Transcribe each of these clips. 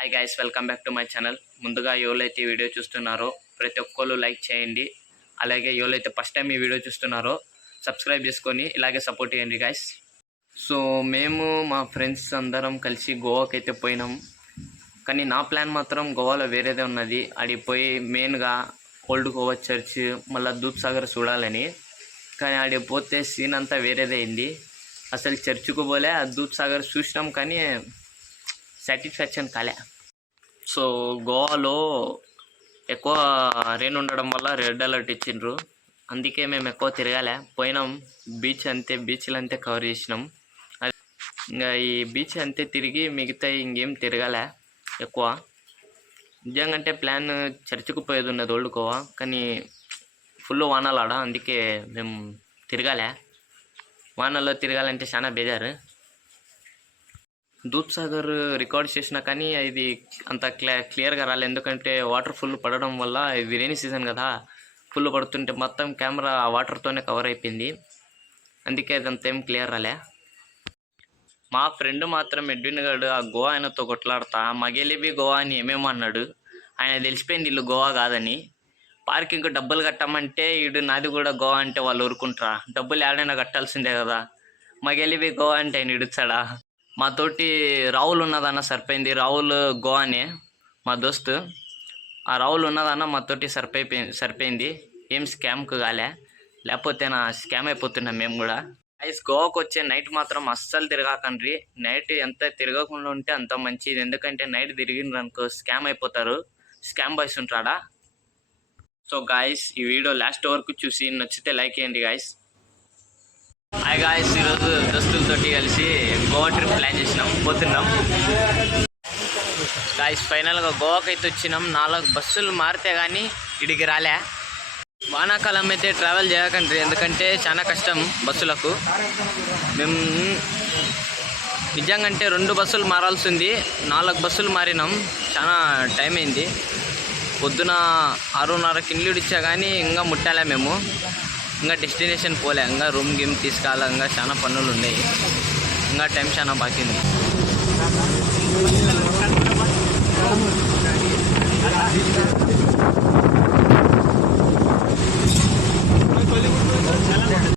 Hi guys, welcome back to my channel. ముందుగా ఎవరైతే ఈ వీడియో చూస్తున్నారో ప్రతి ఒక్కరు లైక్ చేయండి. అలాగే ఎవరైతే ఫస్ట్ టైం ఈ వీడియో చూస్తున్నారో సబ్స్క్రైబ్ చేసుకొని ఇలాగే సపోర్ట్ చేయండి గైస్. సో మేము మా ఫ్రెండ్స్ అందరం కలిసి గోవాకి అయితే పోయినాం. కానీ నా ప్లాన్ మాత్రం గోవాలో వేరేదే ఉన్నది. ఆడిపోయి మెయిన్గా ఓల్డ్ గోవా చర్చ్, మళ్ళీ దూద్ సాగర్ చూడాలని. కానీ ఆడిపోతే సీన్ అంతా వేరేదే అయింది. అసలు చర్చ్కు పోలే, దూద్ సాగర్ చూసినాం కానీ సాటిస్ఫాక్షన్ కాలే. సో గోవాలో ఎక్కువ రెయిన్ ఉండడం వల్ల రెడ్ అలర్ట్ ఇచ్చిండ్రు. అందుకే మేము ఎక్కువ తిరగాలే. పోయినాం బీచ్ అంతే, బీచ్లు అంతే కవర్ చేసినాం. ఇంకా ఈ బీచ్ అంతే తిరిగి మిగతా ఇంకేం తిరగాలే ఎక్కువ. నిజంగా ప్లాన్ చర్చికి పోయేది ఉన్నది ఓల్డ్ గోవా, కానీ ఫుల్ వానలాడ, అందుకే మేము తిరగాలే. వానల్లో తిరగాలంటే చాలా బేజారు. దూద్ సాగర్ రికార్డ్ చేసినా కానీ ఇది అంత క్లియర్గా రాలేదు. ఎందుకంటే వాటర్ ఫుల్ పడడం వల్ల, ఇది రైనీ సీజన్ కదా, ఫుల్ పడుతుంటే మొత్తం కెమెరా వాటర్తోనే కవర్ అయిపోయింది. అందుకే అదంతా ఏం క్లియర్ రాలే. మా ఫ్రెండ్ మాత్రం ఎడ్విన్ గారు ఆ గోవా ఆయనతో కొట్లాడతా మగేలిబి గోవా అని ఏమేమో అన్నాడు. ఆయన తెలిసిపోయింది ఇల్లు గోవా కాదని. పార్కింగ్ డబ్బులు కట్టమంటే ఈడు నాది కూడా గోవా అంటే వాళ్ళు ఊరుకుంటారా? డబ్బులు ఏడైనా కట్టాల్సిందే కదా. మగేలిబి గోవా అంటే ఆయన ఇడుచాడా? మాతోటి రాహుల్ ఉన్నదన్న సరిపోయింది. రాహుల్ గోవానే మా దోస్తు. ఆ రాహుల్ ఉన్నదన్న మాతోటి సరిపోయింది. ఏం స్కామ్కు కాలే, లేకపోతే నా స్కామ్ అయిపోతున్నాం మేము కూడా. ఐస్ గోవాకు వచ్చే నైట్ మాత్రం అస్సలు తిరగాకండ్రి. నైట్ ఎంత తిరగకుండా ఉంటే అంత మంచిది. ఎందుకంటే నైట్ తిరిగిండ్రు అనుకో స్కామ్ అయిపోతారు. స్కామ్ బాయ్స్ ఉంటాడా. సో గాయస్, ఈ వీడియో లాస్ట్ వరకు చూసి నచ్చితే లైక్ చేయండి గాయస్. హాయ్ గాయస్, ఈరోజు దోస్తులతోటి కలిసి గోవా ట్రిప్ ప్లాన్ చేసినాం, పోతున్నాం గాయస్. ఫైనల్గా గోవాకి అయితే వచ్చినాం. 4 బస్సులు మారితే కానీ ఇడికి రాలే. వానాకాలం అయితే ట్రావెల్ చేయకండి, ఎందుకంటే చాలా కష్టం బస్సులకు. మేము నిజంగా 2 బస్సులు మారాల్సి ఉంది. 4 బస్సులు మారినాం. చాలా టైం అయింది. పొద్దున 6:30కి ఇల్లు ఇచ్చా కానీ ఇంకా ముట్టాలే మేము. ఇంకా డెస్టినేషన్ పోలే, ఇంకా రూమ్ గేమ్ తీసుకోవాలి. ఇంకా చాలా పనులు ఉన్నాయి. ఇంకా టైం చాలా బాకింది.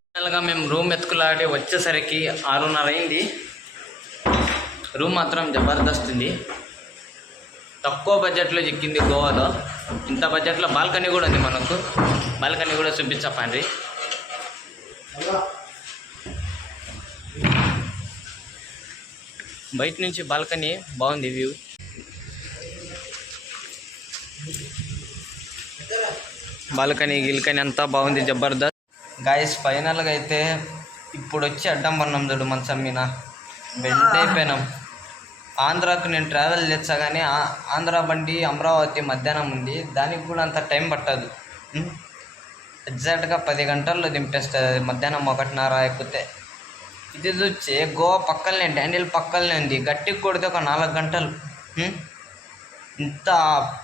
ఫైనల్గా మేము రూమ్ ఎత్తుకులాడి వచ్చేసరికి 6:30 అయింది. రూమ్ మాత్రం జబర్దస్త్ ఉంది. తక్కువ బడ్జెట్లో చిక్కింది గోవాలో. ఇంత బడ్జెట్లో బాల్కనీ కూడా ఉంది మనకు. బాల్కనీ కూడా చూపించండి. బయట నుంచి బాల్కనీ బాగుంది వ్యూ. బాల్కనీ గిల్కనీ అంతా బాగుంది, జబర్దస్త్. గాయస్ ఫైనల్గా అయితే ఇప్పుడు వచ్చి అడ్డం పన్నాం చూడు మంచం మీద. బెడ్ అయిపోయినాం. ఆంధ్రాకు నేను ట్రావెల్ చేస్తా కానీ ఆంధ్ర బండి అమరావతి మధ్యాహ్నం ఉంది. దానికి కూడా అంత టైం పట్టదు. ఎగ్జాక్ట్గా 10 గంటల్లో దింపేస్తుంది. మధ్యాహ్నం 1:30 ఎక్కితే. ఇది చూసి గోవా పక్కనే, డాండిల్ పక్కనే ఉంది. గట్టికి కొడితే ఒక 4 గంటలు. ఇంత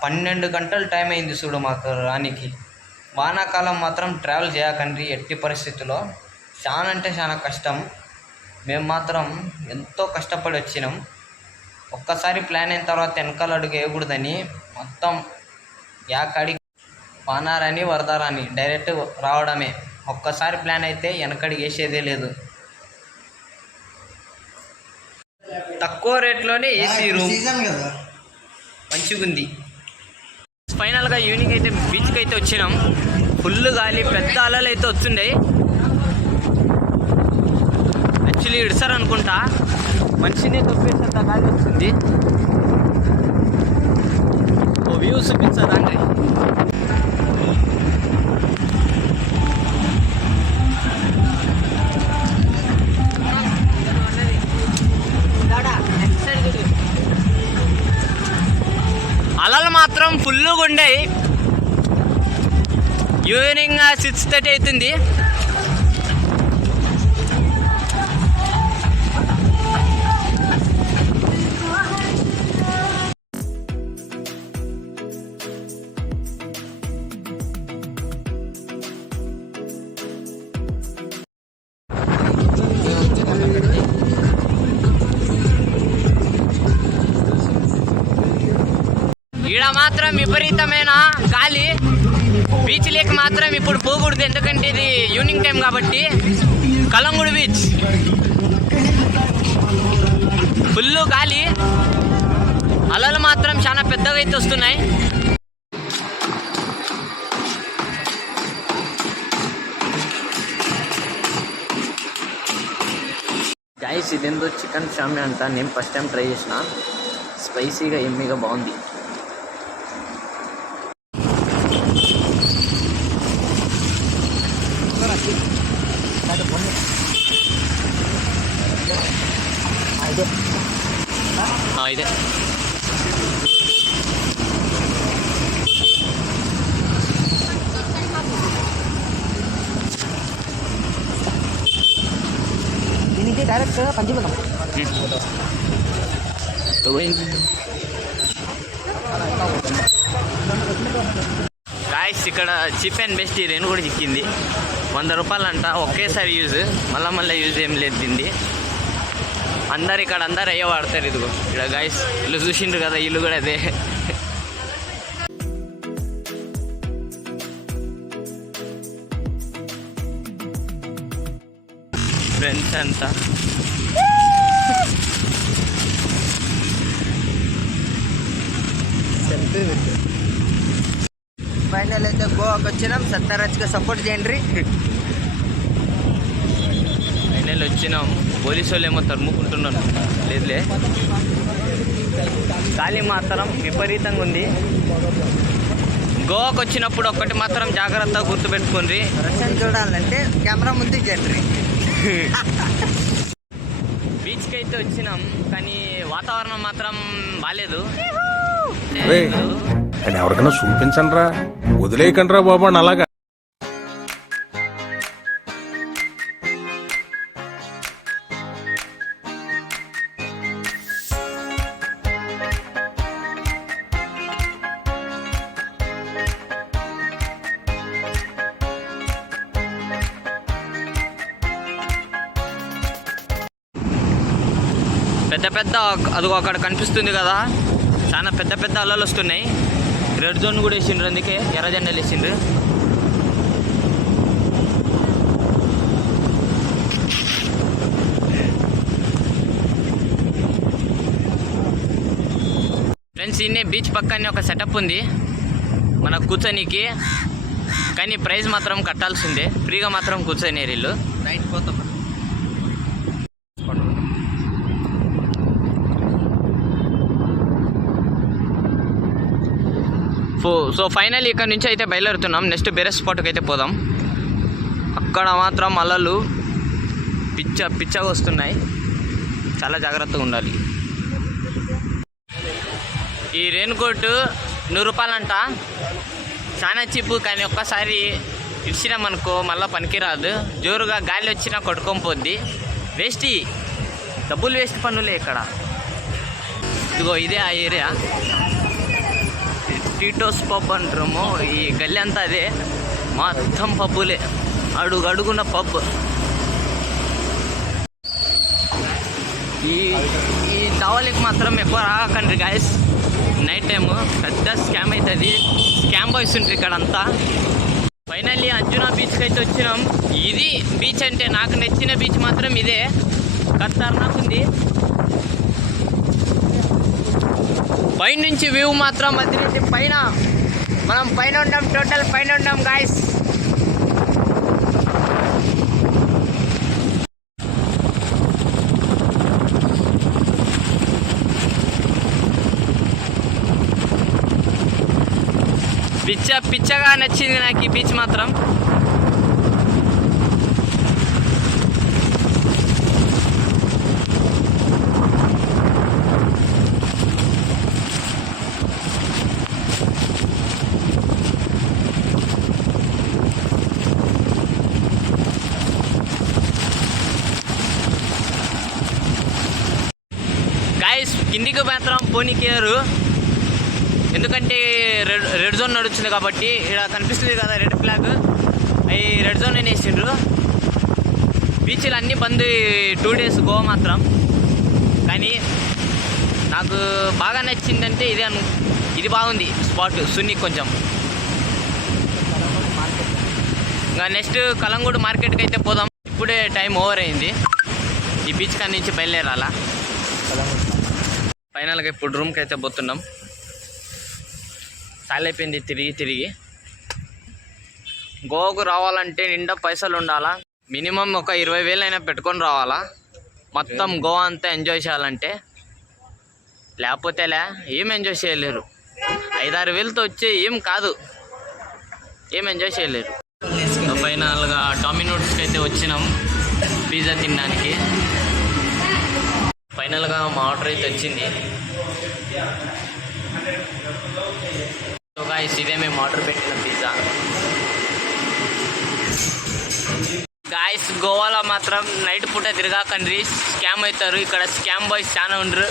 12 గంటలు టైం అయింది చూడు మాకు రానికి. వానాకాలం మాత్రం ట్రావెల్ చేయకండి ఎట్టి పరిస్థితుల్లో. చాలా అంటే చాలా కష్టం. మేము మాత్రం ఎంతో కష్టపడి వచ్చినాం. ఒక్కసారి ప్లాన్ అయిన తర్వాత వెనకాల అడుగు వేయకూడదని మొత్తం యాకడి వానారని వరదారని డైరెక్ట్ రావడమే. ఒక్కసారి ప్లాన్ అయితే వెనకడికి వేసేదే లేదు. తక్కువ రేట్లోనే ఏసీ రూమ్ మంచిగా ఉంది. ఫైనల్గా ఈవినింగ్ అయితే బీచ్కి అయితే వచ్చినాం. ఫుల్ గాలి, పెద్ద అలలు అయితే వస్తుండే. యాక్చువల్లీ ఇడుసారు అనుకుంటా, మనిషిని తొప్పేసేంత గాలి వస్తుంది. ఓ వ్యూ చూపించదండి. అలలు మాత్రం ఫుల్గా ఉండేవి. ఈవినింగ్ 6:30 అవుతుంది. మాత్రం విపరీతమైన గాలి. బీచ్ లేక్ మాత్రం ఇప్పుడు పోకూడదు, ఎందుకంటే ఇది ఈవినింగ్ టైం కాబట్టి. కలంగుడు బీచ్ ఫుల్ గాలి, అలలు మాత్రం చాలా పెద్దగా అయితే వస్తున్నాయి. గైస్ ఇదేందో చికెన్ షామి అంట, నేను ఫస్ట్ టైం ట్రై చేసిన. స్పైసీగా ఎమ్మిగా బాగుంది. ఇదే దీనికి డైరెక్ట్ పంచిపోతాం. గాయస్ ఇక్కడ చీప్ అండ్ బెస్ట్ ఈ రేణు కూడా చిక్కింది. 100 రూపాయలంట, ఒకేసారి యూజ్, మళ్ళీ యూజ్ ఏం లేదు దీన్ని. అందరు ఇక్కడ అయ్యే వాడతారు. ఇదిగో ఇక్కడ గాయస్ ఇల్లు చూసిండ్రు కదా, ఇల్లు కూడా అదే. ఫ్రెండ్స్ అంతా ఫైనల్ అయితే గోవాకి వచ్చినాం. సత్తారాజ్గా సపోర్ట్ చేయండి. ఫైనల్ వచ్చినాం. పోలీసు వాళ్ళు ఏమో తరుముకుంటున్నాను. లేదులే, గాలి మాత్రం విపరీతంగా ఉంది. గోవాకి వచ్చినప్పుడు ఒక్కటి మాత్రం జాగ్రత్తగా గుర్తుపెట్టుకోండి, రష్యన్ చూడాలంటే కెమెరా ముందు చేయండి. బీచ్కి అయితే వచ్చినాం, కానీ వాతావరణం మాత్రం బాగాలేదు. ఎవరికైనా చూపించండి రా, వదిలేయకండి రా బాబు అని అలాగా. పెద్ద అదిగో అక్కడ కనిపిస్తుంది కదా, చాలా పెద్ద అలలు వస్తున్నాయి. రెడ్ జోన్ కూడా వేసిండ్రు, అందుకే ఎర్ర జెండాలు వేసిండ్రు. ఫ్రెండ్స్ ఇన్నే బీచ్ పక్కనే ఒక సెటప్ ఉంది మనకు కూర్చోనీకి, కానీ ప్రైస్ మాత్రం కట్టాల్సిందే. ఫ్రీగా మాత్రం కూర్చొని వీళ్ళు. నైట్ పోతాం. సో ఫైనల్ ఇక్కడ నుంచి అయితే బయలుదేరుతున్నాం. నెక్స్ట్ బెరెస్ స్పాట్కి అయితే పోదాం. అక్కడ మాత్రం అలలు పిచ్చగా వస్తున్నాయి, చాలా జాగ్రత్తగా ఉండాలి. ఈ రెయిన్ కోట్ 100 రూపాయలంట, చాలా చీపు. కానీ ఒక్కసారి ఇచ్చినామనుకో మళ్ళీ పనికిరాదు. జోరుగా గాలి వచ్చినా కొట్టుకొని పోద్ది. వేస్ట్, డబ్బులు వేస్ట్ పనులే ఇక్కడ. ఇదిగో ఇదే ఆ ఏరియా, టీటోస్ పబ్ అంటారేమో. ఈ గల్లీ అంతా అదే, మొత్తం పబ్బులే, అడుగున్న పబ్. ఈ దావలికి మాత్రం ఎక్కువ రాకండి గాయస్, నైట్ టైము పెద్ద స్కామ్ అవుతుంది. స్కామ్ బాయ్స్ ఉంటారు ఇక్కడ అంతా. ఫైనల్లీ అంజునా బీచ్కి అయితే వచ్చినాం. ఇది బీచ్ అంటే నాకు నచ్చిన బీచ్ మాత్రం ఇదే. ఖతర్నాక్ ఉంది. పైన నుంచి వ్యూ మాత్రం అదిరింది. పైన మనం పైన ఉన్నాం, టోటల్ పైన ఉన్నాం గాయస్. పిచ్చగా నచ్చింది నాకు ఈ బీచ్ మాత్రం. కిందికి మాత్రం పోనీకేరు, ఎందుకంటే రెడ్ జోన్ నడుస్తుంది కాబట్టి. ఇక్కడ కనిపిస్తుంది కదా రెడ్ ఫ్లాగ్, అవి రెడ్ జోన్ అని వేసిండ్రు. బీచ్లు అన్నీ బంద్ 2 days గోవా మాత్రం. కానీ నాకు బాగా నచ్చిందంటే ఇదే ఇది బాగుంది స్పాట్ సున్ని కొంచెం. ఇంకా నెక్స్ట్ కలంగూడు మార్కెట్కి అయితే పోదాం. ఇప్పుడే టైం ఓవర్ అయింది. ఈ బీచ్ కాడి నుంచి బయలుదేరాలా. ఫైనల్గా ఇప్పుడు రూమ్కి అయితే పోతున్నాం. చాలా అయిపోయింది తిరిగి. గోవాకు రావాలంటే నిండా పైసలు ఉండాలా. మినిమం ఒక 20,000 అయినా పెట్టుకొని రావాలా. మొత్తం గోవా అంతా ఎంజాయ్ చేయాలంటే. లేకపోతే ఏం ఎంజాయ్ చేయలేరు. 5-6 వేలతో వచ్చి ఏం కాదు, ఏం ఎంజాయ్ చేయలేరు. ఫైనల్గా డామినోస్కి అయితే వచ్చినాం పిజ్జా తినడానికి. ఫైనల్గా మా ఆర్డర్ అయితే వచ్చింది. సో గాయ్స్, ఇదే మేము ఆర్డర్ పెట్టిన పిజ్జా. గాయ్స్, గోవాలో మాత్రం నైట్ పూట తిరగాకండ్రి, స్కామ్ అవుతారు. ఇక్కడ స్కామ్ బాయ్స్ చాలా ఉండరు.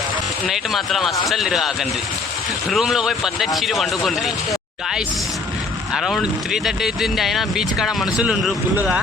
నైట్ మాత్రం అస్సలు తిరగాకండ్రి. రూమ్లో పోయి పద్ధతి వండుకుండ్రి. గాయ్స్, అరౌండ్ 3:30 అవుతుంది. అయినా బీచ్ కాడ మనుషులు ఉండరు ఫుల్గా.